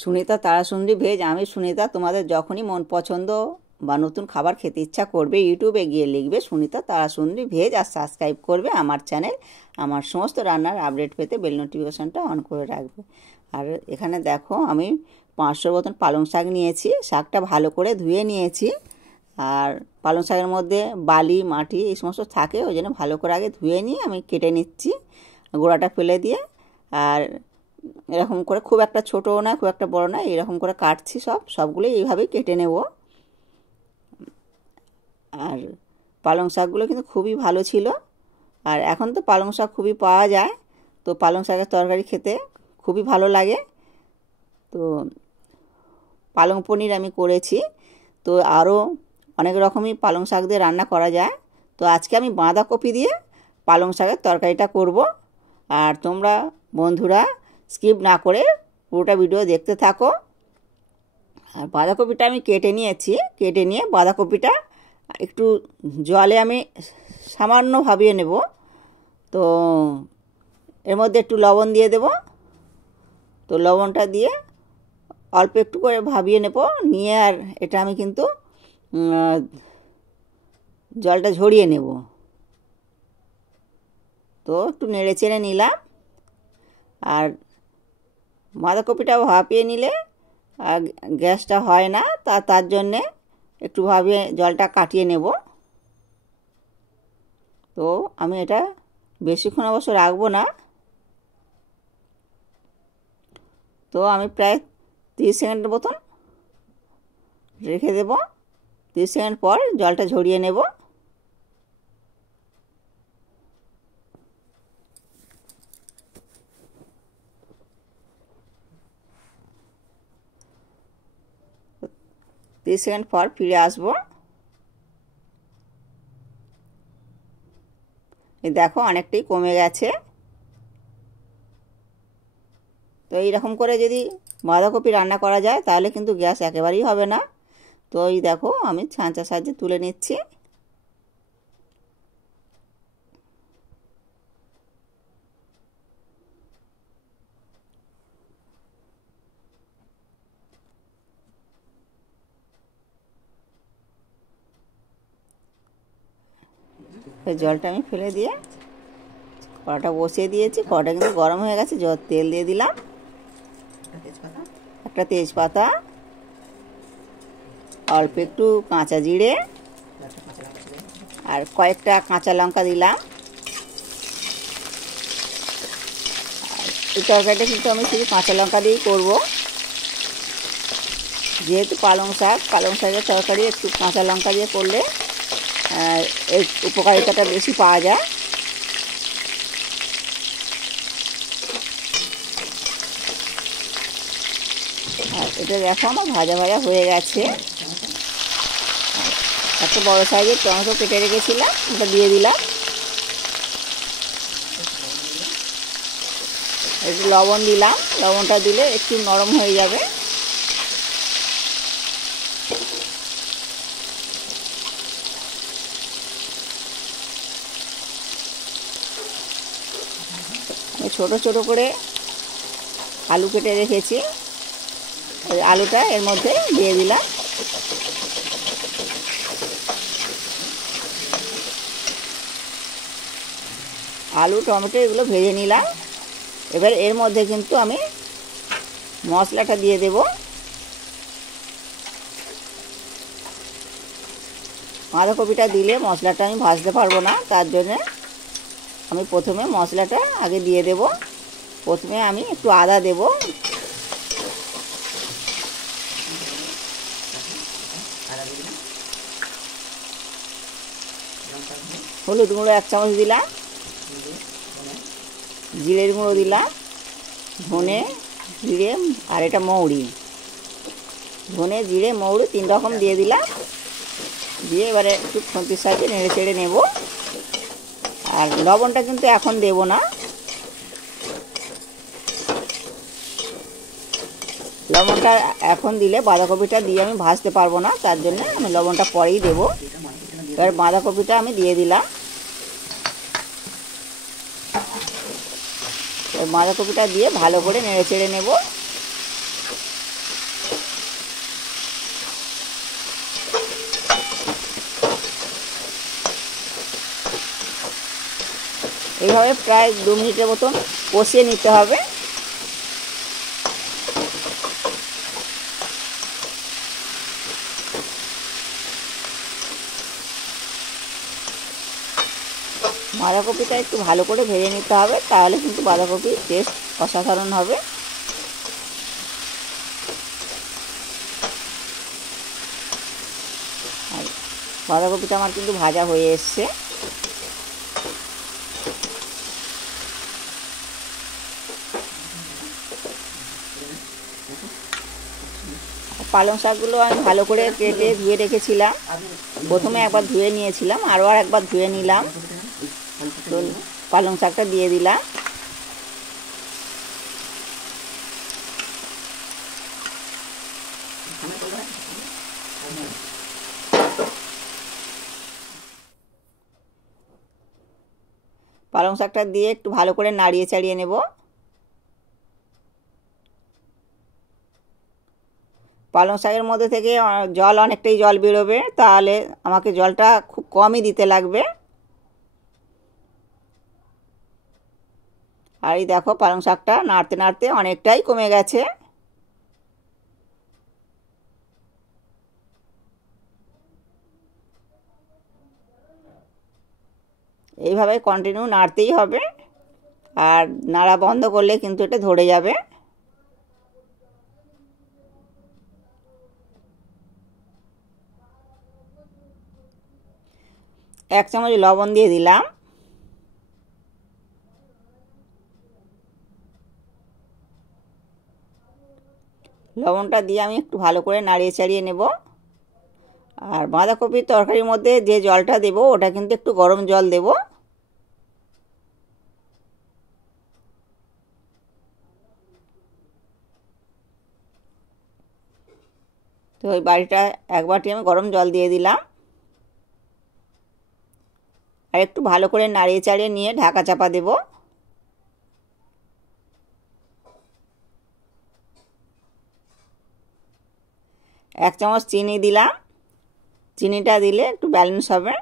Sunita Tarasundari veg. আমি সুনিতা। তোমাদের যখনই মন পছন্দ বা নতুন খাবার খেতে ইচ্ছা করবে, ইউটিউবে গিয়ে লিখবে সুনিতা তারাসুন্দরী ভেজ আর সাবস্ক্রাইব করবে আমার চ্যানেল। আমার সমস্ত রান্নার আপডেট পেতে বেল নোটিফিকেশানটা অন করে রাখবে। আর এখানে দেখো আমি 500 মতন পালং শাক নিয়েছি। শাকটা ভালো করে ধুয়ে নিয়েছি। আর পালং শাকের মধ্যে বালি মাটি এই সমস্ত থাকে, ওই জন্য ভালো করে আগে ধুয়ে নিয়ে আমি কেটে নিচ্ছি গোড়াটা ফেলে দিয়ে। আর এরকম করে, খুব একটা ছোটো না খুব একটা বড় না, এরকম করে কাটছি সবগুলোই এইভাবেই কেটে নেব। আর পালং শাকগুলো কিন্তু খুবই ভালো ছিল। আর এখন তো পালং শাক খুবই পাওয়া যায়, তো পালং শাকের তরকারি খেতে খুবই ভালো লাগে। তো পালং পনির আমি করেছি। তো আরও অনেক রকমই পালং শাক দিয়ে রান্না করা যায়। তো আজকে আমি বাঁধাকপি দিয়ে পালং শাকের তরকারিটা করব। আর তোমরা বন্ধুরা স্কিপ না করে পুরোটা ভিডিও দেখতে থাকো। আর বাঁধাকপিটা আমি কেটে নিয়েছি। কেটে নিয়ে বাঁধাকপিটা একটু জলে আমি সামান্য ভাবিয়ে নেব। তো এর মধ্যে একটু লবণ দিয়ে দেব। তো লবণটা দিয়ে অল্প একটু করে ভাবিয়ে নেব। নিয়ে আর এটা আমি কিন্তু জলটা ঝরিয়ে নেব। তো একটু নেড়ে চেড়ে নিলাম। আর বাঁধাকপিটা ভাপিয়ে নিলে গ্যাসটা হয় না, তার জন্যে একটু ভাবিয়ে জলটা কাটিয়ে নেব। তো আমি এটা বেশিক্ষণ অবশ্য রাখবো না। তো আমি প্রায় 30 সেকেন্ডের মতন রেখে দেব। 30 সেকেন্ড পর জলটা ঝরিয়ে নেব। তিরিশ সেকেন্ড পর ফিরে আসবো। এই দেখো অনেকটাই কমে গেছে। তো এইরকম করে যদি বাঁধাকপি রান্না করা যায় তাহলে কিন্তু গ্যাস একেবারেই হবে না। তো এই দেখো আমি ছাঁচার সাহায্যে তুলে নিচ্ছি। জলটা আমি ফেলে দিয়ে কড়াটা বসিয়ে দিয়েছি। কড়াটা কিন্তু গরম হয়ে গেছে। তেল দিয়ে দিলাম, একটা তেজপাতা, অল্প একটু কাঁচা জিরে আর কয়েকটা কাঁচা লঙ্কা দিলাম। এই তরকারিটা কিন্তু আমি শুধু কাঁচা লঙ্কা দিয়েই করবো, যেহেতু পালং শাকের তরকারি একটু কাঁচা লঙ্কা দিয়ে করলে এর উপকারিতাটা বেশি পাওয়া যায়। আর এটা দেখো আমার ভাজা হয়ে গেছে। একটা বড় সাইজের টমেটো কেটে রেখেছিলাম, ওটা দিয়ে দিলাম। একটু লবণ দিলাম। লবণটা দিলে একটু নরম হয়ে যাবে। আমি ছোট ছোট করে আলু কেটে রেখেছি, ওই আলুটা এর মধ্যে দিয়ে দিলাম। আলু টমেটো এগুলো ভেজে নিলাম। এবার এর মধ্যে কিন্তু আমি মশলাটা দিয়ে দেব। বাঁধাকপিটা দিলে মশলাটা আমি ভাজতে পারবো না, তার জন্যে আমি প্রথমে মশলাটা আগে দিয়ে দেব। প্রথমে আমি একটু আদা দেব, হলুদ গুঁড়ো 1 চামচ দিলাম, জিরের গুঁড়ো দিলাম, ধনে জিরে আর এটা মৌরি, ধনে জিরে মৌরি 3 রকম দিয়ে দিলাম। দিয়ে এবারে একটু খুন্তির সাহায্যে নেড়ে চেড়ে নেব। আর লবণটা কিন্তু এখন দেব না। লবণটা এখন দিলে বাঁধাকপিটা দিয়ে আমি ভাজতে পারবো না, তার জন্য আমি লবণটা পরেই দেব। এবার বাঁধাকপিটা আমি দিয়ে দিলাম। বাঁধাকপিটা দিয়ে ভালো করে নেড়ে চেড়ে নেব। এইভাবে প্রায় 2 মিনিটের মতন কষিয়ে নিতে হবে। বাঁধাকপিটা একটু ভালো করে ভেজে নিতে হবে, তাহলে কিন্তু বাঁধাকপির টেস্ট অসাধারণ হবে। আর বাঁধাকপিটা আমার কিন্তু ভাজা হয়ে এসছে। পালং শাকগুলো আমি ভালো করে কেটে ধুয়ে রেখেছিলাম। প্রথমে একবার ধুয়ে নিয়েছিলাম, আরও একবার ধুয়ে নিলাম। তো পালং শাকটা দিয়ে দিলাম। পালং শাকটা দিয়ে একটু ভালো করে নাড়িয়ে চাড়িয়ে নেব। পালং শাকের মধ্যে থেকে জল অনেকটাই জল বেরোবে, তাহলে আমাকে জলটা খুব কমই দিতে লাগবে। আর এই দেখো পালং শাকটা নাড়তে নাড়তে অনেকটাই কমে গেছে। এইভাবে কন্টিনিউ নাড়তেই হবে, আর নাড়া বন্ধ করলে কিন্তু এটা ধরে যাবে। এক চামচ লবণ দিয়ে দিলাম। লবণটা দিয়ে আমি একটু ভালো করে নাড়িয়ে চাড়িয়ে নেব। আর বাঁধাকপির তরকারির মধ্যে যে জলটা দেব ওটা কিন্তু একটু গরম জল দেব। তো ওই বাটিটা এক বাটি আমি গরম জল দিয়ে দিলাম। আর একটু ভালো করে নাড়িয়ে চাড়িয়ে নিয়ে ঢাকা চাপা দেব। এক চামচ চিনি দিলাম। চিনিটা দিলে একটু ব্যালেন্স হবে।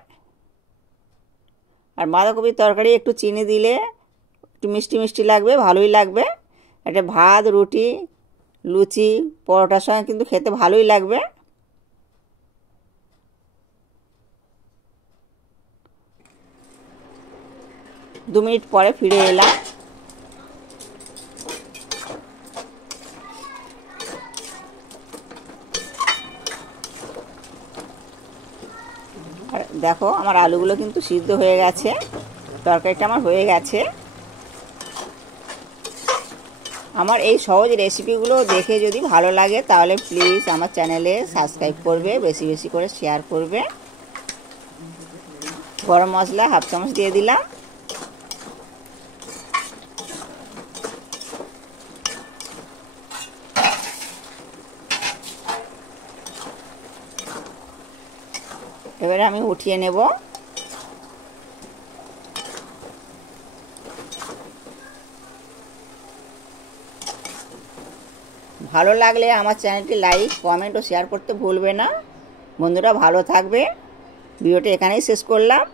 আর বাঁধাকপির তরকারি একটু চিনি দিলে একটু মিষ্টি মিষ্টি লাগবে, ভালোই লাগবে। এটা ভাত, রুটি, লুচি, পরোটার সঙ্গে কিন্তু খেতে ভালোই লাগবে। দু মিনিট পরে ফিরে এলাম। আর দেখো আমার আলুগুলো কিন্তু সিদ্ধ হয়ে গেছে, তরকারিটা আমার হয়ে গেছে। আমার এই সহজ রেসিপিগুলো দেখে যদি ভালো লাগে তাহলে প্লিজ আমার চ্যানেলে সাবস্ক্রাইব করবে, বেশি বেশি করে শেয়ার করবে। গরম মশলা হাফ চামচ দিয়ে দিলাম। এবারে আমি উঠিয়ে নেব। ভালো লাগলে আমার চ্যানেলটি লাইক, কমেন্ট ও শেয়ার করতে ভুলবে না। বন্ধুরা ভালো থাকবে। ভিডিওটি এখানেই শেষ করলাম।